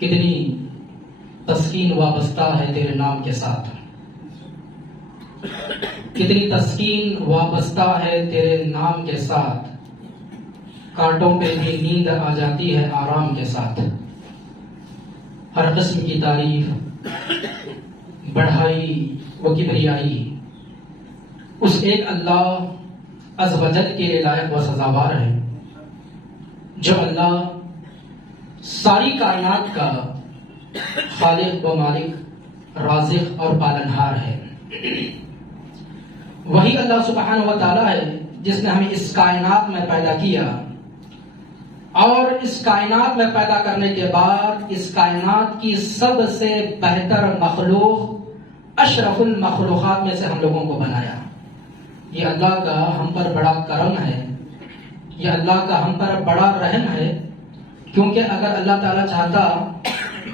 کتنی تسکین وابستہ ہے تیرے نام کے ساتھ، کتنی تسکین وابستہ ہے تیرے نام کے ساتھ، کانٹوں پہ بھی نیند آ جاتی ہے آرام کے ساتھ۔ ہر قسم کی تعریف، بڑھائی و کبریائی اس ایک اللہ عز و جل کے لائق و سزاوار ہے، جو اللہ ساری کائنات کا خالق و مالک، رازق اور پالنہار ہے۔ وہی اللہ سبحانہ و تعالی ہے جس نے ہمیں اس کائنات میں پیدا کیا، اور اس کائنات میں پیدا کرنے کے بعد اس کائنات کی سب سے بہتر مخلوق، اشرف المخلوقات میں سے ہم لوگوں کو بنایا۔ یہ اللہ کا ہم پر بڑا کرم ہے، یہ اللہ کا ہم پر بڑا رحم ہے، کیونکہ اگر اللہ تعالیٰ چاہتا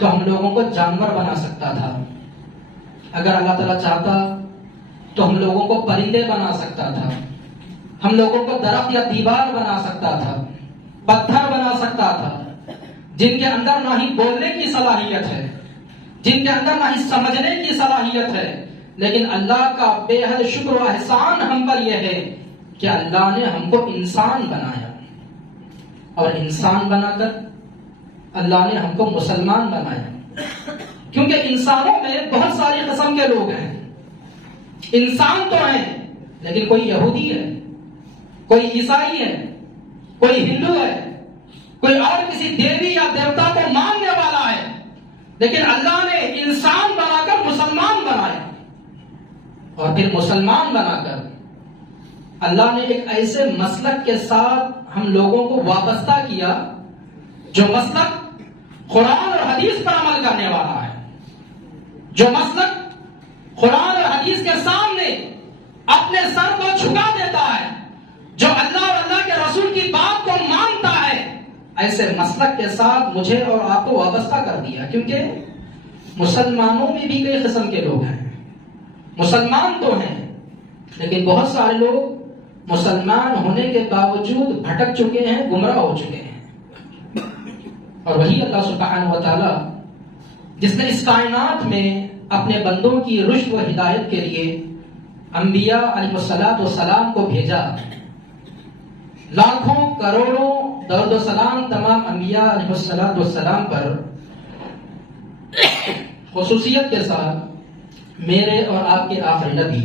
تو ہم لوگوں کو جانور بنا سکتا تھا، اگر اللہ تعالیٰ چاہتا تو ہم لوگوں کو پرندے بنا سکتا تھا، ہم لوگوں کو درخت یا دیوار بنا سکتا تھا، پتھر بنا سکتا تھا، جن کے اندر نہ ہی بولنے کی صلاحیت ہے، جن کے اندر نہ ہی سمجھنے کی صلاحیت ہے، لیکن اللہ کا بے حد شکر و احسان ہم پر یہ ہے کہ اللہ نے ہم کو انسان بنایا، اور انسان بنا کر اللہ نے ہم کو مسلمان بنایا۔ کیونکہ انسانوں میں بہت ساری قسم کے لوگ ہیں، انسان تو ہیں لیکن کوئی یہودی ہے، کوئی عیسائی ہے، کوئی ہندو ہے، کوئی اور کسی دیوی یا دیوتا کو ماننے والا ہے، لیکن اللہ نے انسان بنا کر مسلمان بنایا، اور پھر مسلمان بنا کر اللہ نے ایک ایسے مسلک کے ساتھ ہم لوگوں کو وابستہ کیا جو مسلک قرآن اور حدیث پر عمل کرنے والا ہے، جو مسلک قرآن اور حدیث کے سامنے اپنے سر کو جھکا دیتا ہے، جو اللہ اور اللہ کے رسول کی بات کو مانتا ہے۔ ایسے مسلک کے ساتھ مجھے اور آپ کو وابستہ کر دیا، کیونکہ مسلمانوں میں بھی کئی قسم کے لوگ ہیں، مسلمان تو ہیں لیکن بہت سارے لوگ مسلمان ہونے کے باوجود بھٹک چکے ہیں، گمراہ ہو چکے ہیں۔ اور وہی اللہ سبحانہ و تعالی جس نے اس کائنات میں اپنے بندوں کی رشد و ہدایت کے لیے انبیاء علیہ السلام کو بھیجا، لاکھوں کروڑوں درود و سلام تمام انبیاء علیہ السلام پر خصوصیت کے ساتھ میرے اور آپ کے آخری نبی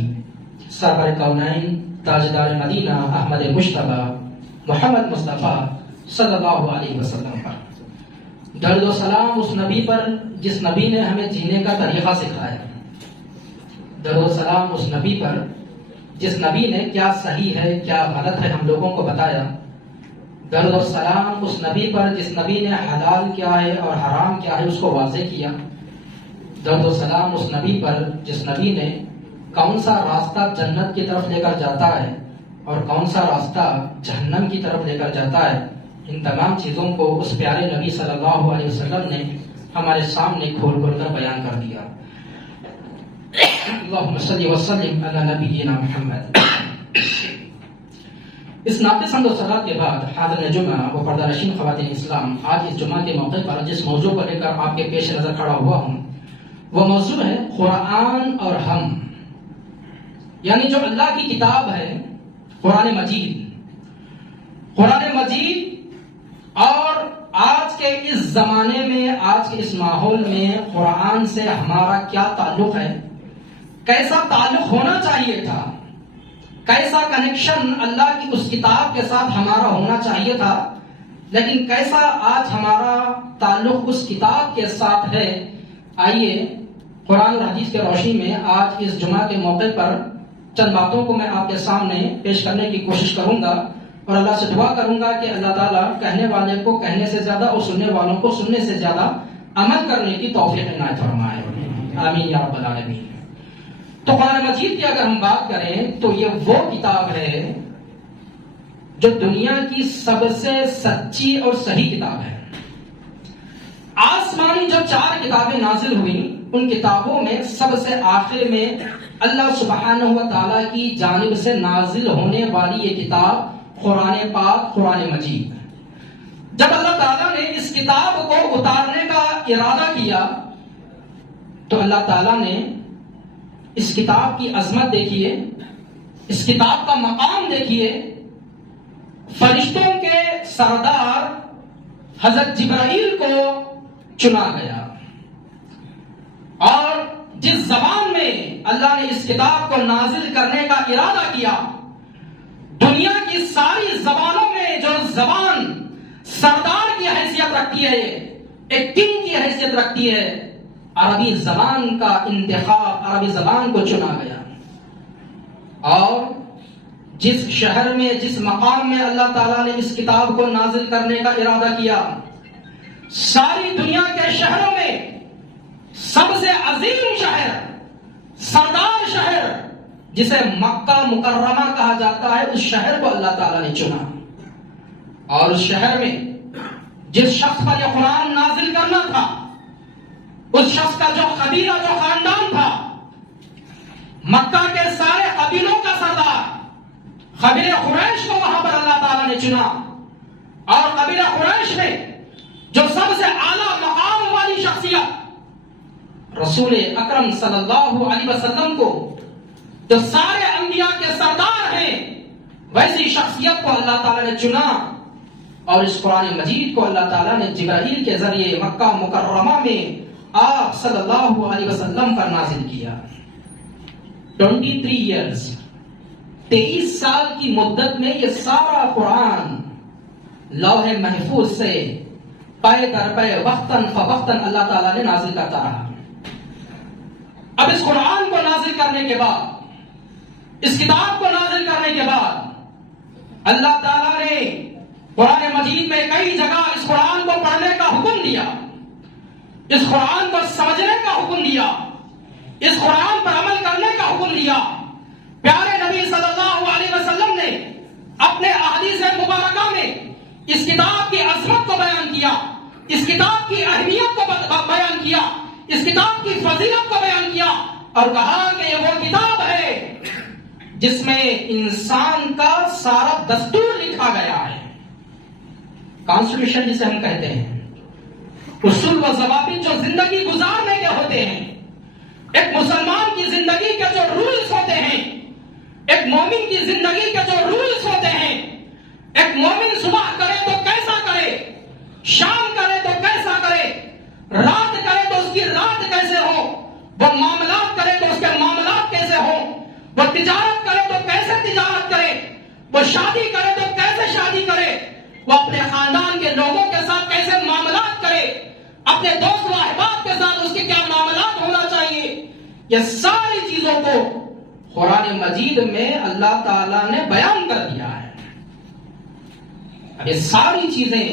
سرور کونین تاجدار مدینہ احمد مجتبی محمد مصطفیٰ صلی اللہ علیہ وسلم پر درود و سلام اس نبی پر جس نبی نے ہمیں جینے کا طریقہ سکھایا، درود و سلام اس نبی پر جس نبی نے کیا صحیح ہے کیا غلط ہے ہم لوگوں کو بتایا، درود و سلام اس نبی پر جس نبی نے حلال کیا ہے اور حرام کیا ہے اس کو واضح کیا، درود و سلام اس نبی پر جس نبی نے کون سا راستہ جنت کی طرف لے کر جاتا ہے اور کون سا راستہ جہنم کی طرف لے کر جاتا ہے۔ ان تمام چیزوں کو اس پیارے نبی صلی اللہ علیہ وسلم نے ہمارے سامنے کھول کھول کر بیان کر دیا۔ اللہم صلی وسلم علی نبینا محمد۔ اس ناقص حمد و ثنا کے بعد حاضر جمعہ و پردہ نشین خواتین اسلام، آج اس جمعہ کے موقع پر جس موضوع کو لے کر آپ کے پیش نظر کھڑا ہوا ہوں وہ موضوع ہے قرآن اور ہم، یعنی جو اللہ کی کتاب ہے قرآن مجید، قرآن مجید اور آج کے اس زمانے میں، آج کے اس ماحول میں قرآن سے ہمارا کیا تعلق ہے، کیسا تعلق ہونا چاہیے تھا، کیسا کنیکشن اللہ کی اس کتاب کے ساتھ ہمارا ہونا چاہیے تھا، لیکن کیسا آج ہمارا تعلق اس کتاب کے ساتھ ہے۔ آئیے قرآن اور حدیث کے روشنی میں آج اس جمعہ کے موقع پر چند باتوں کو میں آپ کے سامنے پیش کرنے کی کوشش کروں گا، اور اللہ سے دعا کروں گا کہ اللہ تعالیٰ کہنے والے کو کہنے سے زیادہ اور سننے والوں کو سننے سے زیادہ عمل کرنے کی توفیق عنایت فرمائے، آمین یا رب العالمین۔ تو قرآن مجید کی اگر ہم بات کریں تو یہ وہ کتاب ہے جو دنیا کی سب سے سچی اور صحیح کتاب ہے۔ آسمانی جو 4 کتابیں نازل ہوئیں ان کتابوں میں سب سے آخر میں اللہ سبحانہ و تعالیٰ کی جانب سے نازل ہونے والی یہ کتاب قرآن پاک، قرآن مجید۔ جب اللہ تعالیٰ نے اس کتاب کو اتارنے کا ارادہ کیا تو اللہ تعالیٰ نے اس کتاب کی عظمت دیکھیے، اس کتاب کا مقام دیکھیے، فرشتوں کے سردار حضرت جبرائیل کو چنا گیا، اور جس زبان میں اللہ نے اس کتاب کو نازل کرنے کا ارادہ کیا، دنیا کی ساری زبانوں میں جو زبان سردار کی حیثیت رکھتی ہے، ایک کنگ کی حیثیت رکھتی ہے، عربی زبان کا انتخاب، عربی زبان کو چنا گیا۔ اور جس شہر میں، جس مقام میں اللہ تعالیٰ نے اس کتاب کو نازل کرنے کا ارادہ کیا، ساری دنیا کے شہروں میں سب سے عظیم شہر، سردار شہر جسے مکہ مکرمہ کہا جاتا ہے، اس شہر کو اللہ تعالیٰ نے چنا، اور اس شہر میں جس شخص پر یہ قرآن نازل کرنا تھا، اس شخص کا جو قبیلہ، جو خاندان تھا، مکہ کے سارے قبیلوں کا سردار قبیلہ قریش کو وہاں پر اللہ تعالیٰ نے چنا، اور قبیلہ قریش میں جو سب سے اعلیٰ مقام والی شخصیت رسول اکرم صلی اللہ علیہ وسلم کو، جو سارے انبیاء کے سردار ہیں، ویسی شخصیت کو اللہ تعالیٰ نے چنا، اور اس قرآن مجید کو اللہ تعالیٰ نے جبرائیل کے ذریعے مکہ مکرمہ میں آپ صلی اللہ علیہ وسلم پر نازل کیا۔ 23 ایئرز، 23 سال کی مدت میں یہ سارا قرآن لوح محفوظ سے پے در پے، وقتاً فوقتاً اللہ تعالیٰ نے نازل کرتا رہا۔ اب اس قرآن کو نازل کرنے کے بعد، اس کتاب کو نازل کرنے کے بعد، اللہ تعالیٰ نے قرآن مجید میں کئی جگہ اس قرآن کو پڑھنے کا حکم دیا، اس قرآن کو سمجھنے کا حکم دیا، اس قرآن پر عمل کرنے کا حکم دیا۔ پیارے نبی صلی اللہ علیہ وسلم نے اپنے احادیث مبارکہ میں اس کتاب کی عظمت کو بیان کیا، اس کتاب کی اہمیت کو بیان کیا، اس کتاب کی فضیلت کو بیان کیا، اور کہا کہ یہ وہ کتاب ہے جس میں انسان کا سارا دستور لکھا گیا ہے، کانسٹیٹیوشن جسے ہم کہتے ہیں، اصول و ضوابط جو زندگی گزارنے کے ہوتے ہیں، ایک مسلمان کی زندگی کے جو رولز ہوتے ہیں، ایک مومن کی زندگی کے جو رولز ہوتے ہیں، ایک مومن صبح کرے تو کیسا کرے، شام کرے تو کیسا کرے، رات کرے تو اس کی رات کیسے ہو، وہ معاملات کرے تو اس کے معاملات کیسے ہوں، وہ تجارت کرے تو کیسے تجارت کرے، وہ شادی کرے تو کیسے شادی کرے، وہ اپنے خاندان کے لوگوں کے ساتھ کیسے معاملات کرے، اپنے دوست و احباب کے ساتھ اس کے کیا معاملات ہونا چاہیے، یہ ساری چیزوں کو قرآن مجید میں اللہ تعالیٰ نے بیان کر دیا ہے۔ اب یہ ساری چیزیں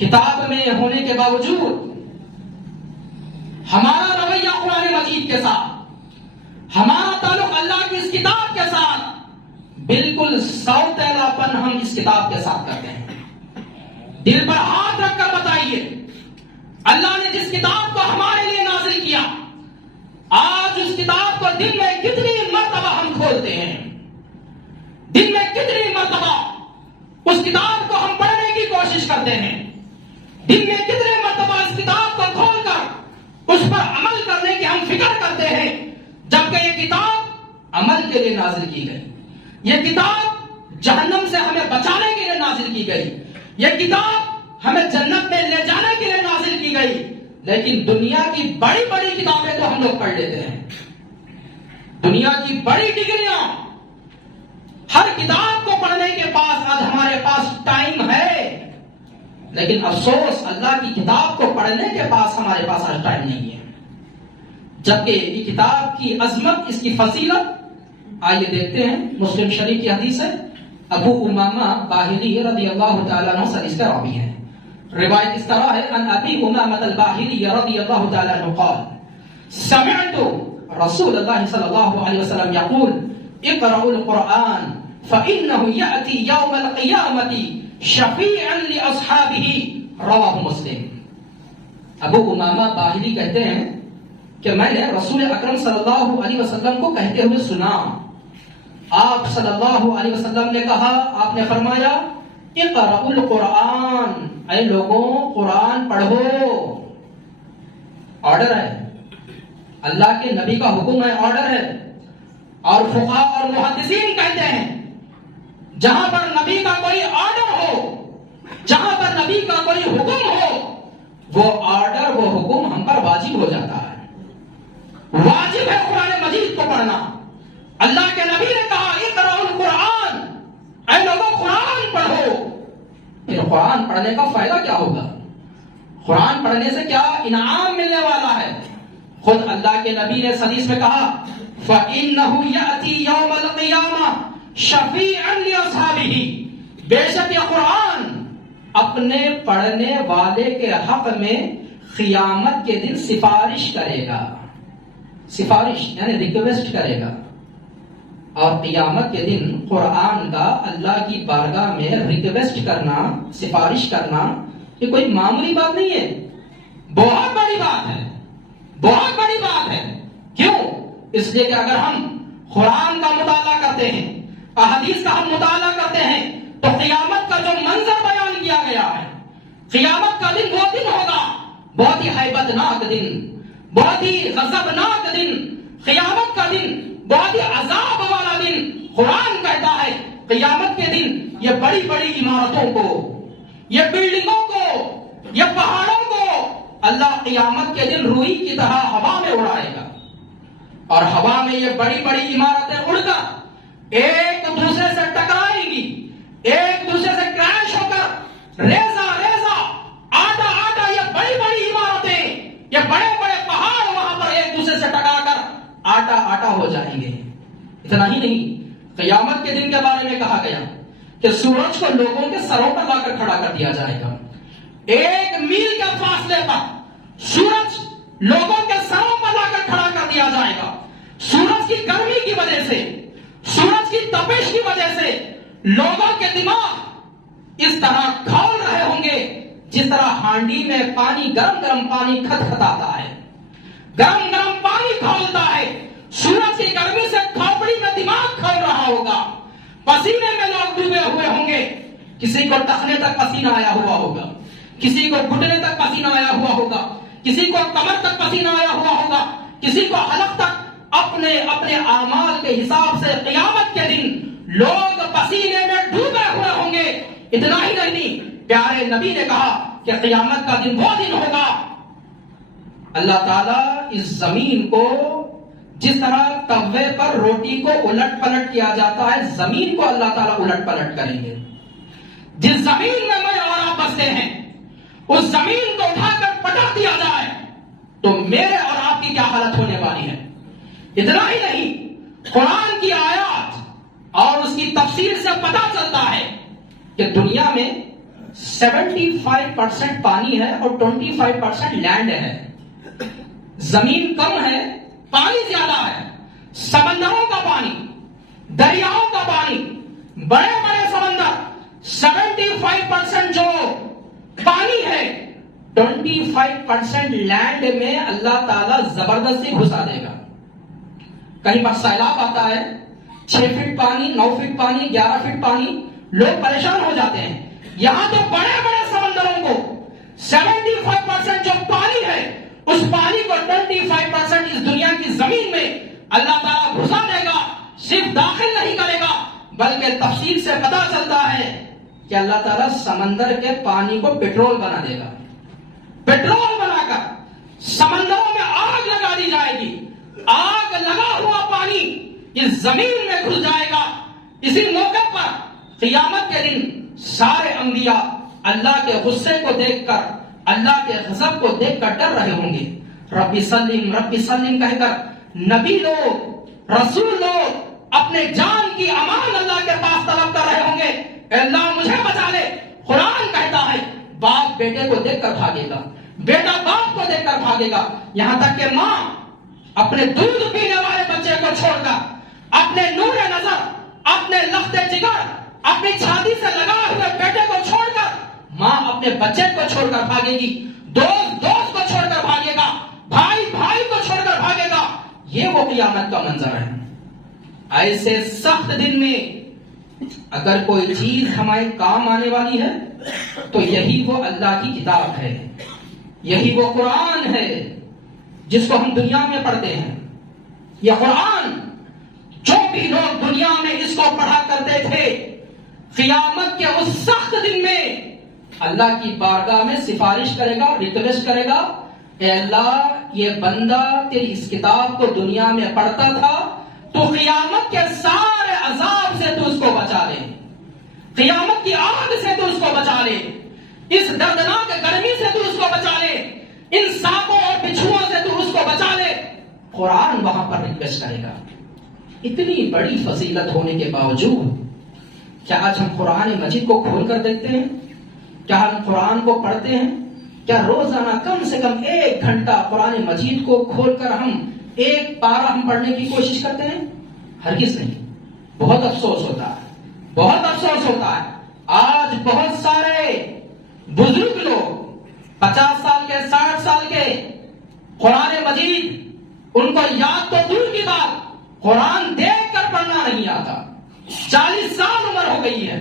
کتاب میں ہونے کے باوجود ہمارا رویہ قرآن مجید کے ساتھ، ہمارا تعلق اللہ کی اس کتاب کے ساتھ بالکل سوتیلا پن ہم اس کتاب کے ساتھ کرتے ہیں۔ دل پر ہاتھ رکھ کر بتائیے، اللہ نے جس کتاب کو ہمارے لیے نازل کیا، آج اس کتاب کو دن میں کتنی مرتبہ ہم کھولتے ہیں، دن میں کتنی مرتبہ اس کتاب کو ہم پڑھنے کی کوشش کرتے ہیں، دن میں کتنے مرتبہ اس کتاب کو کھول کر اس پر عمل کرنے کی ہم فکر کرتے ہیں، جبکہ یہ کتاب عمل کے لیے نازل کی گئی، یہ کتاب جہنم سے ہمیں بچانے کے لیے نازل کی گئی، یہ کتاب ہمیں جنت میں لے جانے کے لیے نازل کی گئی، لیکن دنیا کی بڑی بڑی کتابیں تو ہم لوگ پڑھ لیتے ہیں، دنیا کی بڑی ڈگریاں، ہر کتاب کو پڑھنے کے پاس آج ہمارے پاس ٹائم ہے، لیکن افسوس اللہ کی کتاب کو پڑھنے کے پاس ہمارے پاس آج ٹائم نہیں ہے، جبکہ یہ کتاب کی عظمت، اس کی فضیلت، آئیے دیکھتے ہیں۔ مسلم شریف کی حدیث ہے، ابو امامہ باہلی رضی اللہ تعالیٰ عنہ سے اس کا راوی ہے، روایت اس طرح ہے، ان ابی امامہ الباہلی رضی اللہ تعالیٰ عنہ قال سمعت رسول اللہ صلی اللہ علیہ وسلم یقول اقرأوا القرآن فإنه يأتي يوم القيامة شفيعا لأصحابه رواہ مسلم۔ ابو امامہ باہلی کہتے ہیں کہ میں نے رسول اکرم صلی اللہ علیہ وسلم کو کہتے ہوئے سنا، آپ صلی اللہ علیہ وسلم نے کہا، آپ نے فرمایا اقرأوا القرآن، اے لوگوں قرآن پڑھو. آرڈر ہے، اللہ کے نبی کا حکم ہے، آرڈر ہے. اور فقہاء اور محدثین کہتے ہیں جہاں پر نبی کا کوئی آرڈر ہو، جہاں پر نبی کا کوئی حکم ہو، وہ آرڈر وہ حکم ہم پر واجب ہو جاتا ہے. واجب ہے قرآن مجید کو پڑھنا. اللہ کے نبی نے کہا اقرأوا القرآن، اے لوگوں قرآن پڑھو. پھر قرآن پڑھنے کا فائدہ کیا ہوگا؟ قرآن پڑھنے سے کیا انعام ملنے والا ہے؟ خود اللہ کے نبی نے حدیث میں کہا فَإِنَّهُ يَأْتِي يَوْمَ الْقِيَامَةِ شَفِيعًا لِأَصْحَابِهِ، بے شک یہ قرآن اپنے پڑھنے والے کے حق میں قیامت کے دن سفارش کرے گا. سفارش یعنی ریکویسٹ کرے گا. اور قیامت کے دن قرآن کا اللہ کی بارگاہ میں ریکویسٹ کرنا، سفارش کرنا، یہ کوئی معمولی بات نہیں ہے، بہت بڑی بات ہے، بہت بڑی بات ہے. کیوں؟ اس لیے کہ اگر ہم قرآن کا مطالعہ کرتے ہیں، احادیث کا ہم مطالعہ کرتے ہیں، تو قیامت کا جو منظر بیان کیا گیا ہے، قیامت کا دن وہ دن ہوگا بہت ہی ہیبت ناک دن، بہت ہی غضبناک دن. قیامت کا دن بہت ہی عذاب والا دن. قرآن کہتا ہے قیامت کے دن یہ بڑی بڑی عمارتوں کو، یہ بلڈنگوں کو، یہ پہاڑوں کو اللہ قیامت کے دن روئی کی طرح ہوا میں اڑائے گا. اور ہوا میں یہ بڑی بڑی عمارتیں اڑ کر ایک دوسرے سے ٹکرائیں گی، ایک دوسرے سے کریش ہو کر ریزہ ریزہ، آٹا آٹا، یہ بڑی بڑی عمارتیں، یہ بڑے بڑے پہاڑ وہاں پر ایک دوسرے سے ٹکرا کر آٹا آٹا ہو جائیں گے. اتنا ہی نہیں، قیامت کے دن کے بارے میں کہا گیا کہ سورج کو لوگوں کے سروں پر لا کر کھڑا کر دیا جائے گا. 1 میل کے فاصلے پر سورج لوگوں کے سروں پر لا کر کھڑا کر دیا جائے گا. سورج کی گرمی کی وجہ سے، سورج کی تپش کی وجہ سے لوگوں کے دماغ اس طرح کھول رہے ہوں گے جس طرح ہانڈی میں پانی، گرم گرم پانی کھٹکھٹاتا ہے، گرم گرم پانی کھولتا ہے. سورج کی گرمی سے کھوپڑی میں دماغ کھول رہا ہوگا، پسینے میں لوگ ڈوبے ہوئے ہوں گے. کسی کو ٹخنے تک پسینہ آیا ہوا ہوگا، کسی کو گھٹنے تک پسینہ آیا ہوا ہوگا، کسی کو کمر تک پسینہ آیا ہوا ہوگا، کسی کو حلق تک. اپنے اپنے اعمال کے حساب سے قیامت کے دن لوگ پسینے میں ڈوبے ہوئے ہوں گے. اتنا ہی نہیں، پیارے نبی نے کہا کہ قیامت کا دن وہ دن ہوگا اللہ تعالیٰ اس زمین کو جس طرح توے پر روٹی کو الٹ پلٹ کیا جاتا ہے، زمین کو اللہ تعالیٰ الٹ پلٹ کریں گے. جس زمین میں میں اور آپ بستے ہیں اس زمین کو اٹھا کر پٹک دیا جائے تو میرے اور آپ کی کیا حالت ہونے والی ہے. اتنا ہی نہیں، قرآن کی آیات اور اس کی تفسیر سے پتہ چلتا ہے کہ دنیا میں 75% پانی ہے اور 25% لینڈ ہے. زمین کم ہے، پانی زیادہ ہے. سمندروں کا پانی، دریاؤں کا پانی، بڑے بڑے سمندر، 75% جو پانی ہے، 25% لینڈ میں اللہ تعالیٰ زبردستی گھسا دے گا. کہیں پر سیلاب آتا ہے، 6 فٹ پانی، 9 فٹ پانی، 11 فٹ پانی، لوگ پریشان ہو جاتے ہیں. یہاں تو بڑے بڑے سمندروں کو 75% جو پانی ہے، اس پانی کو 25% اس دنیا کی زمین میں اللہ تعالیٰ گھسا دے گا. صرف داخل نہیں کرے گا بلکہ تفصیل سے پتا چلتا ہے کہ اللہ تعالیٰ سمندر کے پانی کو پیٹرول بنا دے گا. پیٹرول بنا کر سمندروں میں آگ لگا دی جائے گی. آگ لگا ہوا پانی اس زمین میں گھس جائے گا. اسی موقع پر قیامت کے دن سارے انبیاء اللہ کے غصے کو دیکھ کر، اللہ کے غضب کو دیکھ کر ڈر رہے ہوں گے. ربی سلم کہہ کر نبی لوگ، رسول لوگ اپنے جان کی امان اللہ کے پاس طلب کر رہے ہوں گے، اے اللہ مجھے بچا لے. قرآن کہتا ہے باپ بیٹے کو دیکھ کر بھاگے گا، بیٹا باپ کو دیکھ کر بھاگے گا، یہاں تک کہ ماں اپنے دودھ پینے والے بچے کو چھوڑ کر، اپنے نور نظر، اپنے لخت جگر، اپنی چھاتی سے لگا ہوئے بیٹے کو چھوڑ کر ماں اپنے بچے کو چھوڑ کر بھاگے گی. دوست کو چھوڑ کر بھاگے گا، بھائی کو چھوڑ کر بھاگے گا. یہ وہ قیامت کا منظر ہے. ایسے سخت دن میں اگر کوئی چیز ہمارے کام آنے والی ہے تو یہی وہ اللہ کی کتاب ہے، یہی وہ قرآن ہے جس کو ہم دنیا میں پڑھتے ہیں۔ یہ قرآن جو بھی لوگ دنیا میں اس کو پڑھا کرتے تھے، قیامت کے اس سخت دن میں اللہ کی بارگاہ میں سفارش کرے گا، ریکویسٹ کرے گا، اے اللہ یہ بندہ تیری اس کتاب کو دنیا میں پڑھتا تھا، تو قیامت کے سارے عذاب سے تو اس کو بچا لے، قیامت کی آگ سے تو اس کو بچا لے، اس دردناک گرمی سے تو اس کو بچا لے، ان سانپوں اور بچھوؤں سے تو اس کو بچا لے۔ قرآن وہاں پر ریکویسٹ کرے گا۔ اتنی بڑی فضیلت ہونے کے باوجود کیا آج ہم قرآن مجید کو کھول کر دیکھتے ہیں؟ کیا ہم قرآن کو پڑھتے ہیں؟ کیا روزانہ کم سے کم 1 گھنٹہ قرآن مجید کو کھول کر ہم ایک پارہ ہم پڑھنے کی کوشش کرتے ہیں؟ ہرگز نہیں۔ بہت افسوس ہوتا ہے، بہت افسوس ہوتا ہے، آج بہت سارے بزرگ لوگ 50 سال کے 60 سال کے قرآن مجید ان کو یاد تو دور کی بات، قرآن دیکھ کر پڑھنا نہیں آتا۔ 40 سال عمر ہو گئی ہے،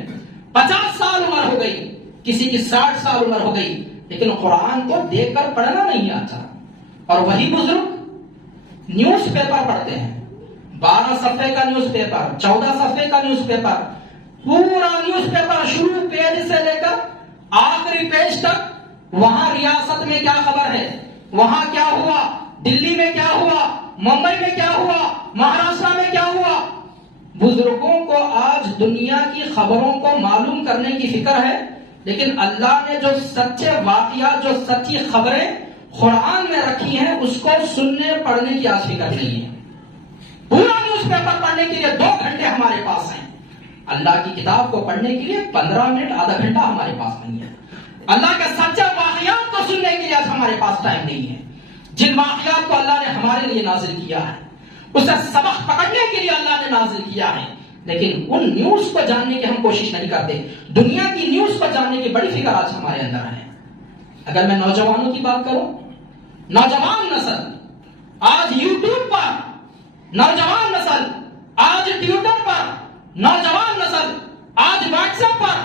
50 سال عمر ہو گئی، کسی کی 60 سال عمر ہو گئی، لیکن قرآن کو دیکھ کر پڑھنا نہیں آتا۔ اور وہی بزرگ نیوز پیپر پڑھتے ہیں، 12 صفحے کا نیوز پیپر، 14 صفحے کا نیوز پیپر، پورا نیوز پیپر شروع پیج سے لے کر آخری پیج تک، وہاں ریاست میں کیا خبر ہے، وہاں کیا ہوا، دلی میں کیا ہوا، ممبئی میں کیا ہوا، مہاراشٹر میں کیا ہوا۔ بزرگوں کو آج دنیا کی خبروں کو معلوم کرنے کی فکر ہے، لیکن اللہ نے جو سچے واقعات، جو سچی خبریں قرآن میں رکھی ہیں، اس کو سننے پڑھنے کی آج فکر نہیں ہے۔ پورا نیوز پیپر پڑھنے کے لیے 2 گھنٹے ہمارے پاس ہیں، اللہ کی کتاب کو پڑھنے کے لیے 15 منٹ آدھا گھنٹہ ہمارے پاس نہیں ہے۔ اللہ کے سچے واقعات کو سننے کے لیے آج ہمارے پاس ٹائم نہیں ہے۔ جن واقعات کو اللہ نے ہمارے لیے نازل کیا ہے، اسے سبق پکڑنے کے لیے اللہ نے نازل کیا ہے، لیکن ان نیوز کو جاننے کی ہم کوشش نہیں کرتے۔ دنیا کی نیوز کو جاننے کی بڑی فکر آج ہمارے اندر ہے۔ اگر میں نوجوانوں کی بات کروں، نوجوان نسل آج یوٹیوب پر، نوجوان نسل آج ٹویٹر پر، نوجوان نسل آج واٹس ایپ پر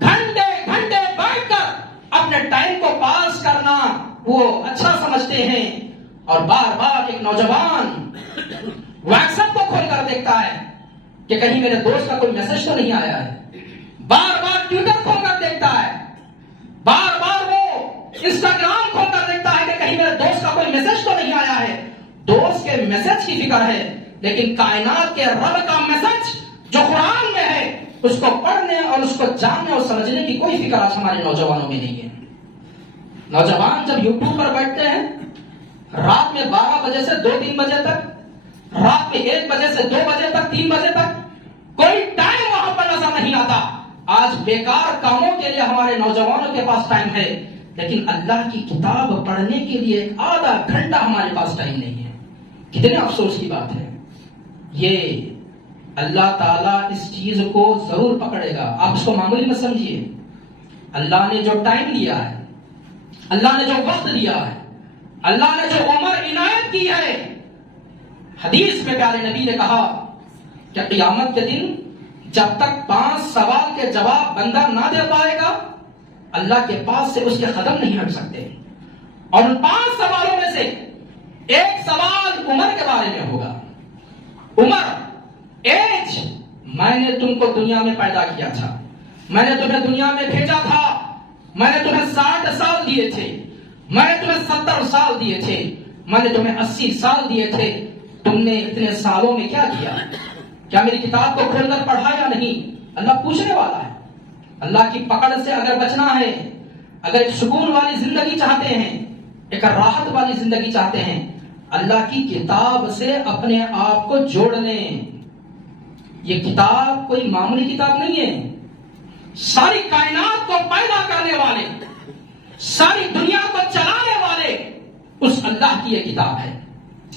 گھنٹے گھنٹے بیٹھ کر اپنے ٹائم کو پاس کرنا وہ اچھا سمجھتے ہیں، اور بار بار ایک نوجوان واٹس ایپ کو کھول کر دیکھتا ہے کہ کہیں میرے دوست کا کوئی میسج تو نہیں آیا ہے، بار بار ٹویٹر کھول کر دیکھتا ہے، بار بار وہ انسٹاگرام کھول کر دیکھتا ہے کہ کہیں میرے دوست کا کوئی میسج تو نہیں آیا ہے۔ دوست کے میسج کی فکر ہے، لیکن کائنات کے رب کا میسج جو قرآن میں ہے اس کو پڑھنے اور اس کو جاننے اور سمجھنے کی کوئی فکر آج ہمارے نوجوانوں میں نہیں ہے۔ نوجوان جب یوٹیوب پر بیٹھتے ہیں رات میں 12 بجے سے 2-3 بجے تک، رات میں 1 بجے سے 2 بجے تک، 3 بجے تک، کوئی ٹائم وہاں پر نظر نہیں آتا۔ آج بیکار کاموں کے لیے ہمارے نوجوانوں کے پاس ٹائم ہے، لیکن اللہ کی کتاب پڑھنے کے لیے 1 آدھا گھنٹہ ہمارے پاس ٹائم نہیں ہے۔ کتنے افسوس کی بات ہے یہ۔ اللہ تعالیٰ اس چیز کو ضرور پکڑے گا، آپ اس کو معمولی مت سمجھیے۔ اللہ نے جو ٹائم لیا ہے، اللہ نے جو وقت دیا ہے، اللہ نے جو عمر عنایت کی ہے، حدیث میں پیارے نبی نے کہا کہ قیامت کے دن جب تک 5 سوال کے جواب بندہ نہ دے پائے گا، اللہ کے پاس سے اس کے قدم نہیں ہٹ سکتے۔ اور ان 5 سوالوں میں سے ایک سوال عمر کے بارے میں ہوگا۔ عمر، ایج، میں نے تم کو دنیا میں پیدا کیا تھا، میں نے تمہیں دنیا میں بھیجا تھا، میں نے تمہیں 60 سال دیے تھے، میں نے تمہیں 70 سال دیے تھے، میں نے تمہیں 80 سال دیے تھے، تم نے اتنے سالوں میں کیا کیا؟ کیا میری کتاب کو کھول کر پڑھا یا نہیں؟ اللہ پوچھنے والا ہے۔ اللہ کی پکڑ سے اگر بچنا ہے، اگر ایک سکون والی زندگی چاہتے ہیں، ایک راحت والی زندگی چاہتے ہیں، اللہ کی کتاب سے اپنے آپ کو جوڑ لیں۔ یہ کتاب کوئی معمولی کتاب نہیں ہے، ساری کائنات کو پیدا کرنے والے، ساری دنیا کو چلانے والے اس اللہ کی یہ کتاب ہے۔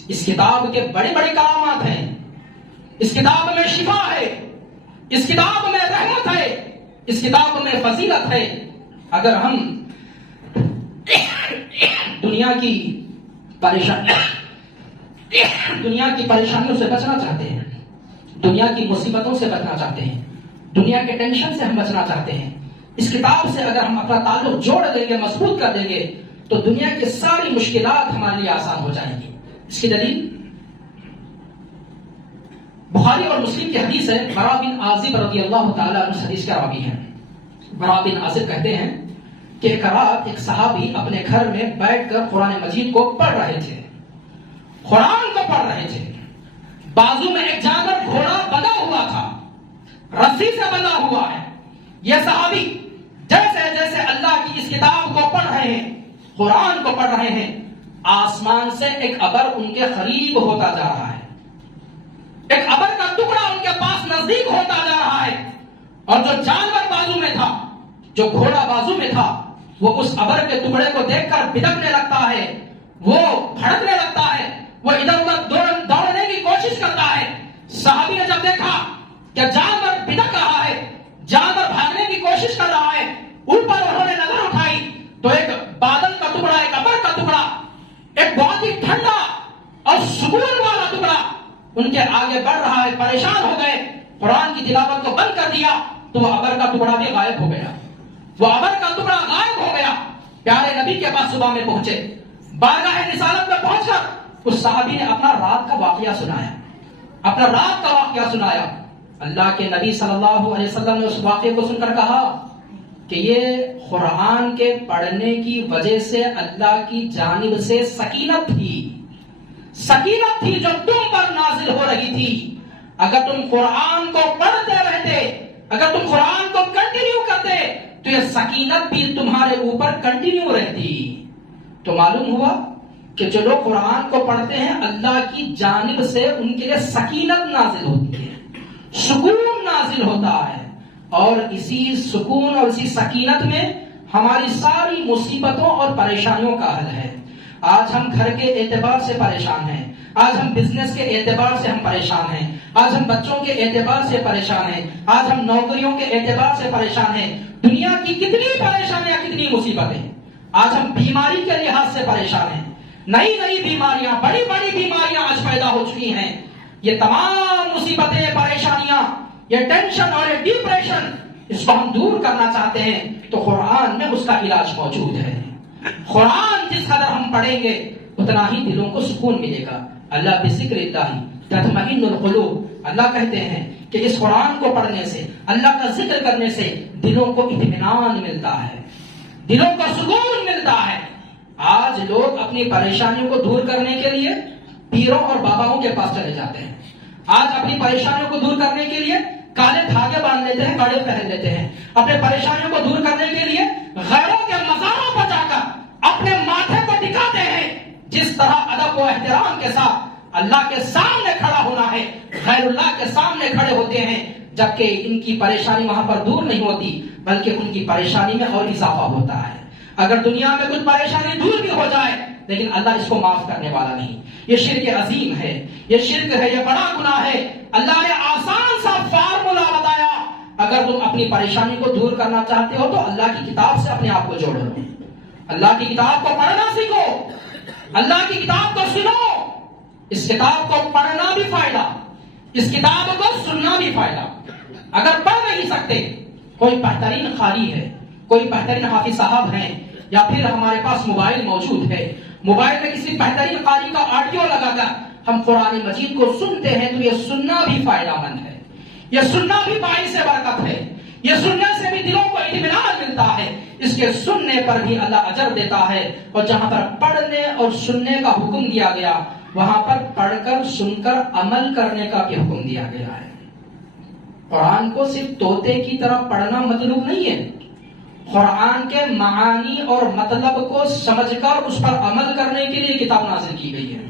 اس کتاب کے بڑے بڑے کلامات ہیں، اس کتاب میں شفا ہے، اس کتاب میں رحمت ہے، اس کتاب میں فضیلت ہے۔ اگر ہم دنیا کی پریشانیوں سے بچنا چاہتے ہیں، دنیا کی مصیبتوں سے بچنا چاہتے ہیں، دنیا کے ٹینشن سے ہم بچنا چاہتے ہیں، اس کتاب سے اگر ہم اپنا تعلق جوڑ دیں گے، مضبوط کر دیں گے، تو دنیا کی ساری مشکلات ہمارے لیے آسان ہو جائیں گی۔ اس کی دلیل بخاری اور مسلم کی حدیث ہے، برا بن عازب رضی اللہ تعالیٰ عنہ حدیث کے راوی ہیں۔ برا بن عازب کہتے ہیں کہ ایک رات ایک صحابی اپنے گھر میں بیٹھ کر قرآن مجید کو پڑھ رہے تھے، قرآن کو پڑھ رہے تھے۔ بازو میں ایک جانور گھوڑا بندھا ہوا تھا، رسی سے بندھا ہوا ہے۔ یہ صحابی جیسے جیسے اللہ کی اس کتاب کو پڑھ رہے ہیں، قرآن کو پڑھ رہے ہیں، آسمان سے ایک ابر ان کے قریب ہوتا جا رہا ہے، ایک ابر کا ٹکڑا ان کے پاس نزدیک ہوتا جا رہا ہے، اور جو جانور بازو میں تھا، جو گھوڑا بازو میں تھا، وہ اس ابر کے ٹکڑے کو دیکھ کر بھٹکنے لگتا ہے، وہ بھڑکنے لگتا ہے، وہ ادھر ادھر دوڑنے کی کوشش کرتا ہے۔ صحابی نے جب دیکھا کہ جانور بھٹک رہا ہے، جانور بھاگنے کی کوشش کر رہا ہے، اوپر انہوں نے نظر اٹھائی تو ایک بادل کا ٹکڑا، ایک ابر کا ٹکڑا، ایک بہت ہی ٹھنڈا اور سکون والا ٹکڑا ان کے آگے بڑھ رہا ہے۔ پریشان ہو گئے، قرآن کی تلاوت کو بند کر دیا تو وہ ابر کا ٹکڑا بھی غائب ہو گیا، وہ ابر کا ٹکڑا غائب ہو گیا۔ پیارے نبی کے پاس صبح میں پہنچے، بارگاہ رسالت میں پہنچ کر اس صحابی نے اپنا رات کا واقعہ سنایا، اپنا رات کا واقعہ سنایا۔ اللہ کے نبی صلی اللہ علیہ وسلم نے اس واقعے کو سن کر کہا کہ یہ قرآن کے پڑھنے کی وجہ سے اللہ کی جانب سے سکینت تھی جو تم پر نازل ہو رہی تھی۔ اگر تم قرآن کو پڑھتے رہتے، اگر تم قرآن کو کنٹینیو کرتے تو یہ سکینت بھی تمہارے اوپر کنٹینیو رہتی۔ تو معلوم ہوا کہ جو لوگ قرآن کو پڑھتے ہیں، اللہ کی جانب سے ان کے لیے سکینت نازل ہوتی ہے، سکون نازل ہوتا ہے، اور اسی سکون اور اسی سکینت میں ہماری ساری مصیبتوں اور پریشانیوں کا حل ہے۔ آج ہم گھر کے اعتبار سے پریشان ہیں، آج ہم بزنس کے اعتبار سے ہم پریشان ہیں، آج ہم بچوں کے اعتبار سے پریشان ہیں، آج ہم نوکریوں کے اعتبار سے پریشان ہیں، دنیا کی کتنی پریشانیاں، کتنی مصیبتیں، آج ہم بیماری کے لحاظ سے پریشان ہیں، نئی بیماریاں، بڑی بیماریاں آج پیدا ہو چکی ہیں۔ یہ تمام مصیبتیں، پریشانیاں، یہ ٹینشن اور یہ ڈپریشن، اس کو ہم دور کرنا چاہتے ہیں تو قرآن میں اس کا علاج موجود ہے۔ قرآن جس قدر ہم پڑھیں گے اتنا ہی دلوں کو سکون ملے گا۔ اللہ بذکر اللہ تطمئن القلوب، اللہ کہتے ہیں کہ اس قرآن کو پڑھنے سے، اللہ کا ذکر کرنے سے دلوں کو اطمینان ملتا ہے، دلوں کو سکون ملتا ہے۔ آج لوگ اپنی پریشانیوں کو دور کرنے کے لیے پیروں اور باباؤں کے پاس چلے جاتے ہیں، آج اپنی پریشانیوں کو دور کرنے کے لیے کالے دھاگے باندھ لیتے ہیں، کڑے پہن لیتے ہیں، اپنے پریشانیوں کو دور کرنے کے لیے غیروں کے مزاروں پر جا کر اپنے ماتھے کو ٹکاتے ہیں۔ جس طرح ادب و احترام کے ساتھ اللہ کے سامنے کھڑا ہونا ہے، غیر اللہ کے سامنے کھڑے ہوتے ہیں، جبکہ ان کی پریشانی وہاں پر دور نہیں ہوتی بلکہ ان کی پریشانی میں اور اضافہ ہوتا ہے۔ اگر دنیا میں کچھ پریشانی دور بھی ہو جائے لیکن اللہ اس کو معاف کرنے والا نہیں۔ یہ شرک عظیم ہے، یہ شرک ہے، یہ بڑا گناہ ہے۔ اللہ نے آسان سا فارمولا بتایا، اگر تم اپنی پریشانی کو دور کرنا چاہتے ہو تو اللہ کی کتاب سے اپنے آپ کو جوڑ لو، اللہ کی کتاب کو پڑھنا سیکھو، اللہ کی کتاب کو سنو۔ اس کتاب کو پڑھنا بھی فائدہ، اس کتاب کو سننا بھی فائدہ۔ اگر پڑھ نہیں سکتے، کوئی بہترین قاری ہے، کوئی بہترین حافظ صاحب ہیں، یا پھر ہمارے پاس موبائل موجود ہے، موبائل میں کسی بہترین قاری کا آڈیو لگا کر ہم قرآن مجید کو سنتے ہیں تو یہ سننا بھی فائدہ مند ہے، یہ سننا بھی باعث برکت ہے، یہ سننے سے بھی دلوں کو اطمینان ملتا ہے، اس کے سننے پر بھی اللہ اجر دیتا ہے۔ اور جہاں پر پڑھنے اور سننے کا حکم دیا گیا وہاں پر پڑھ کر سن کر عمل کرنے کا بھی حکم دیا گیا ہے۔ قرآن کو صرف طوطے کی طرح پڑھنا مطلوب نہیں ہے، قرآن کے معانی اور مطلب کو سمجھ کر اس پر عمل کرنے کے لیے کتاب نازل کی گئی ہے۔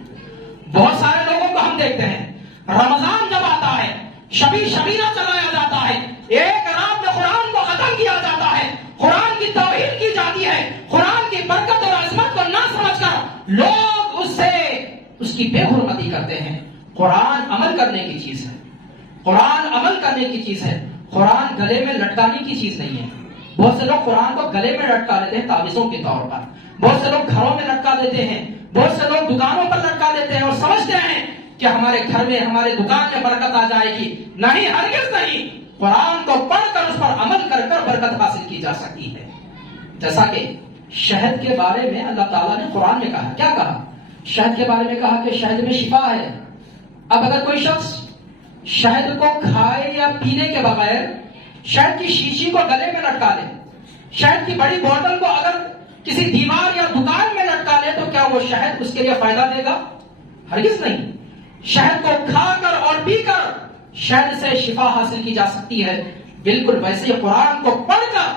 بہت سارے لوگوں کو ہم دیکھتے ہیں، رمضان جب آتا ہے شبیرہ چلایا جاتا ہے، ایک رات میں قرآن کو ختم کیا جاتا ہے، قرآن کی توہین کی جاتی ہے، قرآن کی برکت اور عظمت کو نہ سمجھ کر لوگ اس کی بے حرمتی کرتے ہیں۔ قرآن عمل کرنے کی چیز ہے، قرآن عمل کرنے کی چیز ہے، قرآن گلے میں لٹکانے کی چیز نہیں ہے۔ بہت سے لوگ قرآن کو گلے میں لٹکا لیتے ہیں تعویذوں کے طور پر، بہت سے لوگ گھروں میں لٹکا دیتے ہیں، بہت سے لوگ دکانوں پر لٹکا دیتے ہیں اور سمجھتے ہیں کہ ہمارے گھر میں ہمارے دکان میں برکت آ جائے گی، نہیں، ہرگز نہیں۔ قرآن کو پڑھ کر اس پر عمل کر کر برکت حاصل کی جا سکتی ہے۔ جیسا کہ شہد کے بارے میں اللہ تعالیٰ نے قرآن میں کہا، کیا کہا؟ شہد کے بارے میں کہا کہ شہد میں شفا ہے۔ اب اگر کوئی شخص شہد کو کھائے یا پینے کے بغیر شہد کی شیشی کو گلے میں لٹکا لے، شہد کی بڑی بوتل کو اگر کسی دیوار یا دکان میں لٹکا لے، تو کیا وہ شہد اس کے لیے فائدہ دے گا؟ ہرگز نہیں۔ شہد کو کھا کر اور پی کر شہد سے شفا حاصل کی جا سکتی ہے، بالکل ویسے ہی قرآن کو پڑھ کر،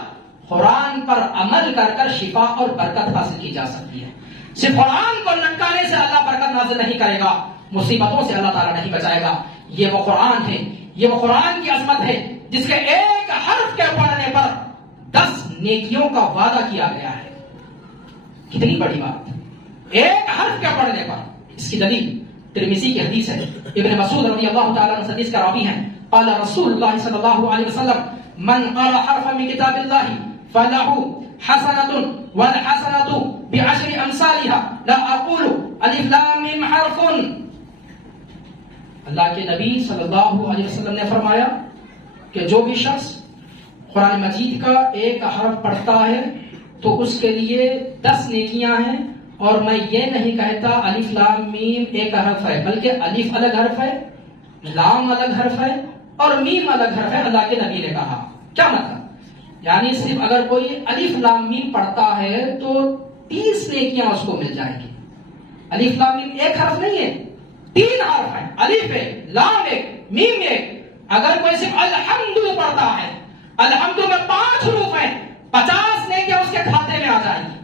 قرآن پر عمل کر کر شفا اور برکت حاصل کی جا سکتی ہے۔ صرف قرآن کو لٹکانے سے اللہ برکت نازل نہیں کرے گا، مصیبتوں سے اللہ تعالیٰ نہیں بچائے گا۔ یہ وہ قرآن ہے، یہ وہ قرآن کی عظمت ہے جس کے ایک حرف کے پڑھنے پر 10 نیکیوں کا وعدہ کیا گیا ہے۔ کتنی بڑی بات، ایک حرف کے پڑھنے پر۔ اس کی دلیل ترمذی کی حدیث ہے، ابن مسعود رضی اللہ تعالیٰ عنہ حدیث کا راوی ہیں، قال رسول اللہ صلی اللہ علیہ وسلم من قرأ حرفا من کتاب اللہ فلہ حسنة والحسنة بعشر امثالها لا اقول الف لام میم حرف۔ اللہ کے نبی صلی اللہ علیہ وسلم نے فرمایا کہ جو بھی شخص قرآن مجید کا ایک حرف پڑھتا ہے تو اس کے لیے 10 نیکیاں ہیں، اور میں یہ نہیں کہتا الف لام میم ایک حرف ہے، بلکہ الف الگ حرف ہے، لام الگ حرف ہے اور میم الگ حرف ہے۔ اللہ کے نبی نے کہا، کیا مطلب؟ یعنی صرف اگر کوئی الف لام میم پڑھتا ہے تو 30 نیکیاں اس کو مل جائیں گی۔ الف لام میم ایک حرف نہیں ہے، 3 حرف ہیں، الف ایک، لام ایک، میم ایک۔ اگر کوئی صرف الحمد پڑھتا ہے، الحمد میں 5 حروف ہیں، 50 نیکیاں اس کے کھاتے میں آ جائیں گی،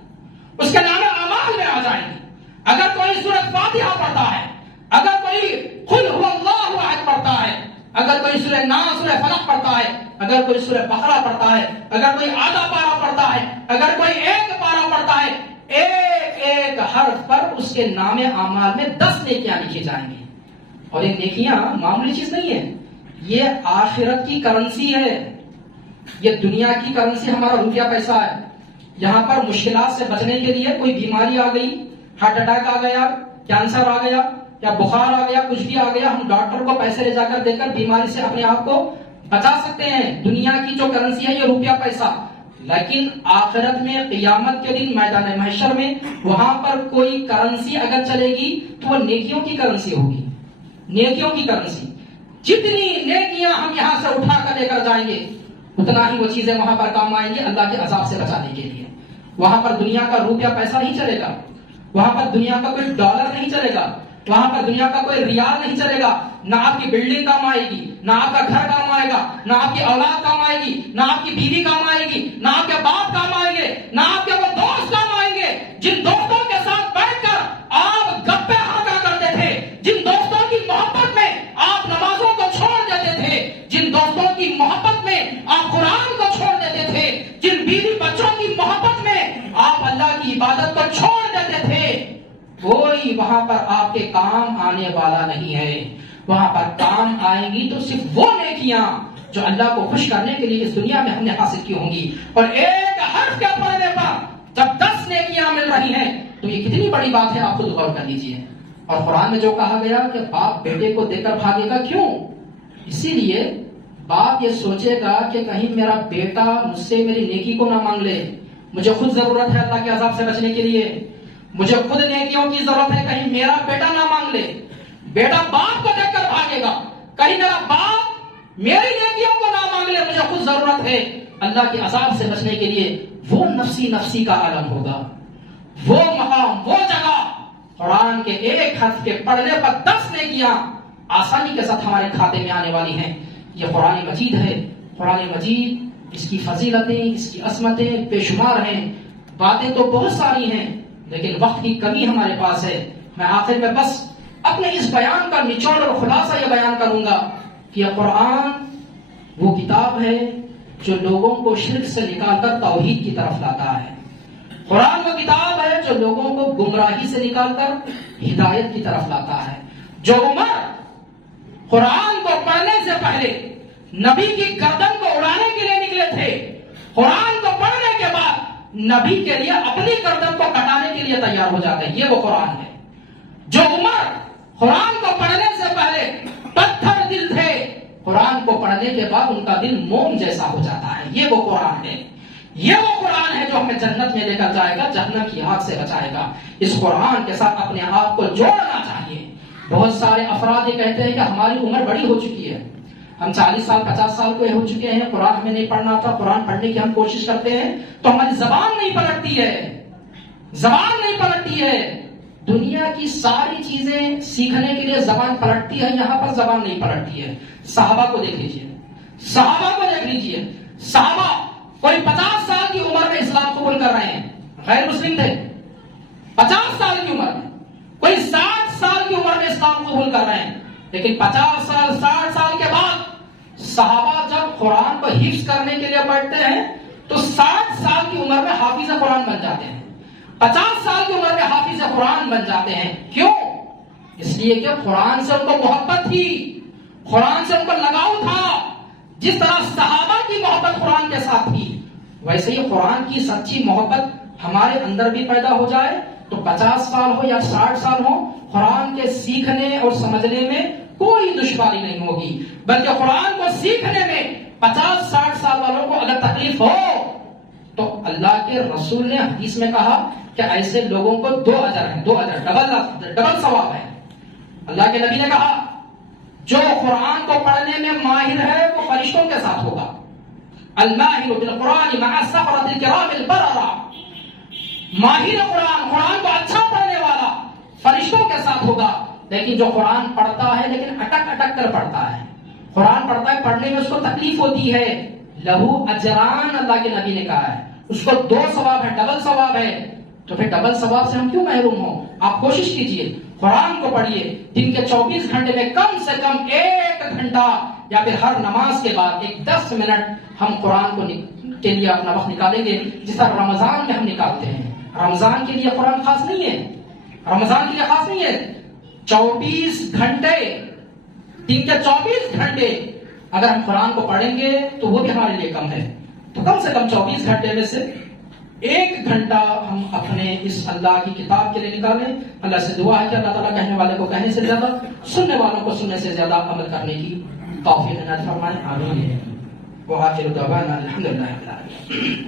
اس کے نام اعمال میں آ جائیں گی۔ اگر کوئی سورۃ فاتحہ پڑھتا ہے، اگر کوئی قل هو اللہ احد پڑھتا ہے، اگر کوئی سورہ ناس، سورہ فلق پڑھتا ہے، اگر کوئی سورہ بقرہ پڑھتا ہے، اگر کوئی آدھا پارہ پڑھتا ہے، اگر کوئی ایک پارہ پڑھتا ہے، ایک ایک حرف پر اس کے نام اعمال میں 10 نیکیاں لکھی جائیں گی۔ اور یہ نیکیاں معمولی چیز نہیں ہے، یہ آخرت کی کرنسی ہے، یہ دنیا کی کرنسی ہمارا روپیہ پیسہ ہے۔ یہاں پر مشکلات سے بچنے کے لیے کوئی بیماری آ گئی، ہارٹ اٹیک آ گیا، کینسر آ گیا یا بخار آ گیا، کچھ بھی آ گیا، ہم ڈاکٹر کو پیسے لے جا کر دے کر بیماری سے اپنے آپ کو بچا سکتے ہیں۔ دنیا کی جو کرنسی ہے یہ روپیہ پیسہ، لیکن آخرت میں قیامت کے دن میدان محشر میں وہاں پر کوئی کرنسی اگر چلے گی تو وہ نیکیوں کی کرنسی ہوگی، نیکیوں کی کرنسی۔ جتنی نیکیاں ہم یہاں سے اٹھا کر لے کر جائیں گے اتنا ہی وہ چیزیں وہاں پر کام آئیں گی اللہ کے عذاب سے بچانے کے لیے۔ وہاں پر دنیا کا روپیہ پیسہ نہیں چلے گا، وہاں پر دنیا کا کوئی ڈالر نہیں چلے گا، وہاں پر دنیا کا کوئی ریال نہیں چلے گا۔ نہ آپ کی بلڈنگ کام آئے گی، نہ آپ کا گھر کام آئے گا، نہ آپ کی اولاد کام آئے گی، نہ آپ کی بیوی کام آئے گی، نہ آپ کے باپ کام آئیں گے، نہ آپ کے وہ دوست کام آئیں گے جن دوستوں کے ساتھ بیٹھ کر آپ گپے ہانکا کرتے تھے، جن دوستوں کی محبت میں آپ نمازوں کو چھوڑ دیتے تھے، جن دوستوں کی محبت میں آپ قرآن کو چھوڑ دیتے تھے، جن بیوی بچوں کی محبت میں آپ اللہ کی عبادت کو چھوڑ دیتے تھے، کوئی وہاں پر آپ کے کام آنے والا نہیں ہے۔ وہاں پر کام آئیں گی تو صرف وہ نیکیاں جو اللہ کو خوش کرنے کے لیے اس دنیا میں ہم نے حاصل کی ہوں گی۔ اور ایک حرف کے پڑھنے پر جب 10 نیکیاں مل رہی ہیں تو یہ کتنی بڑی بات ہے، آپ خود غور کر لیجیے۔ اور قرآن میں جو کہا گیا کہ باپ بیٹے کو دے کر بھاگے گا، کیوں؟ اسی لیے باپ یہ سوچے گا کہ کہیں میرا بیٹا مجھ سے میری نیکی کو نہ مانگ لے، مجھے خود ضرورت ہے اللہ کے عذاب سے بچنے کے لیے، مجھے خود نیکیوں کی ضرورت ہے، کہیں میرا بیٹا نہ مانگ لے۔ بیٹا باپ کو دیکھ کر بھاگے گا، کہیں میرا باپ میری نیکیوں کو نہ مانگ لے، مجھے خود ضرورت ہے اللہ کے عذاب سے بچنے کے لیے۔ وہ نفسی نفسی کا عالم ہوگا، وہ مقام، وہ جگہ۔ قرآن کے ایک حرف کے پڑھنے پر 10 نیکیاں آسانی کے ساتھ ہمارے کھاتے میں آنے والی ہیں۔ یہ قرآن مجید ہے۔ قرآن مجید، اس کی فضیلتیں، اس کی عظمتیں بے شمار ہیں، باتیں تو بہت ساری ہیں، لیکن وقت کی کمی ہمارے پاس ہے۔ میں آخر میں بس اپنے اس بیان کا نچوڑ اور خلاصہ یہ بیان کروں گا کہ یہ قرآن وہ کتاب ہے جو لوگوں کو شرک سے نکال کر توحید کی طرف لاتا ہے۔ قرآن وہ کتاب ہے جو لوگوں کو گمراہی سے نکال کر ہدایت کی طرف لاتا ہے۔ جو عمر قرآن کو پڑھنے سے پہلے نبی کی گردن کو اڑانے کے لیے نکلے تھے، قرآن کو پڑھنے کے بعد نبی کے لیے اپنی گردن کو کٹانے کے لیے تیار ہو جاتے ہیں۔ یہ وہ قرآن ہے۔ جو عمر قرآن کو پڑھنے سے پہلے پتھر دل تھے، قرآن کو پڑھنے کے بعد ان کا دل موم جیسا ہو جاتا ہے. یہ وہ قرآن ہے، یہ وہ قرآن ہے جو ہمیں جنت میں لے کر جائے گا، جہنم کی آگ سے بچائے گا. اس قرآن کے ساتھ اپنے آپ کو جوڑنا چاہیے. بہت سارے افراد یہ کہتے ہیں کہ ہماری عمر بڑی ہو چکی ہے، ہم 40 سال 50 سال کے ہو چکے ہیں، قرآن ہمیں نہیں پڑھنا تھا. قرآن پڑھنے کی ہم کوشش کرتے ہیں تو ہماری زبان نہیں پلٹتی ہے، زبان نہیں پلٹتی ہے. دنیا کی ساری چیزیں سیکھنے کے لیے زبان پلٹتی ہے، یہاں پر زبان نہیں پلٹتی ہے. صحابہ کو دیکھ لیجئے، صحابہ کو دیکھ لیجئے. صحابہ کوئی 50 سال کی عمر میں اسلام قبول کر رہے ہیں، غیر مسلم تھے. 50 سال کی عمر میں، کوئی 60 سال کی عمر میں اسلام قبول کر رہے ہیں. لیکن 50 سال 60 سال کے بعد صحابہ جب قرآن کو حفظ کرنے کے لیے پڑھتے ہیں تو 60 سال کی عمر میں حافظ قرآن بن جاتے ہیں، 50 سال کی عمر میں حافظ قرآن بن جاتے ہیں. کیوں؟ اس لیے کہ قرآن سے ان کو محبت تھی، قرآن سے ان کو لگاؤ تھا. جس طرح صحابہ کی محبت قرآن کے ساتھ تھی، ویسے ہی قرآن کی سچی محبت ہمارے اندر بھی پیدا ہو جائے تو 50 سال ہو یا 60 سال ہو، قرآن کے سیکھنے اور سمجھنے میں کوئی دشواری نہیں ہوگی. بلکہ قرآن کو سیکھنے میں 50-60 سال والوں کو اگر تکلیف ہو تو اللہ کے رسول نے حدیث میں کہا کہ ایسے لوگوں کو 2 اجر ہیں، 2 اجر، ڈبل ثواب ہے. اللہ کے نبی نے کہا جو قرآن کو پڑھنے میں ماہر ہے وہ فرشتوں کے ساتھ ہوگا. الماہر بالقرآن مع السفرة الکرام البررہ. ماہر قرآن کو اچھا پڑھنے والا فرشتوں کے ساتھ ہوگا. لیکن جو قرآن پڑھتا ہے لیکن اٹک اٹک کر پڑھتا ہے، قرآن پڑھتا ہے، پڑھنے میں اس کو تکلیف ہوتی ہے، لہو اجران اللہ کے نبی نے کہا ہے، اس کو 2 ثواب ہے، ڈبل ثواب ہے. تو پھر ڈبل ثواب سے ہم کیوں محروم ہوں؟ آپ کوشش کیجئے، قرآن کو پڑھیے. دن کے 24 گھنٹے میں کم سے کم 1 گھنٹہ یا پھر ہر نماز کے بعد 10 منٹ ہم قرآن کو کے لیے اپنا وقت نکالیں گے، جس طرح رمضان میں ہم نکالتے ہیں. رمضان کے لیے قرآن خاص نہیں ہے، رمضان کے لیے خاص نہیں ہے. 24 گھنٹے، دن کے 24 گھنٹے اگر ہم قرآن کو پڑھیں گے تو وہ بھی ہمارے لیے کم ہے. تو کم سے کم 24 گھنٹے میں سے 1 گھنٹہ ہم اپنے اس اللہ کی کتاب کے لیے نکالیں. اللہ سے دعا ہے کہ اللہ تعالیٰ کہنے والے کو کہنے سے زیادہ، سننے والوں کو سننے سے زیادہ عمل کرنے کی توفیق عنایت فرمائے. آمین. وآخر دعوانا الحمدللہ رب العالمین.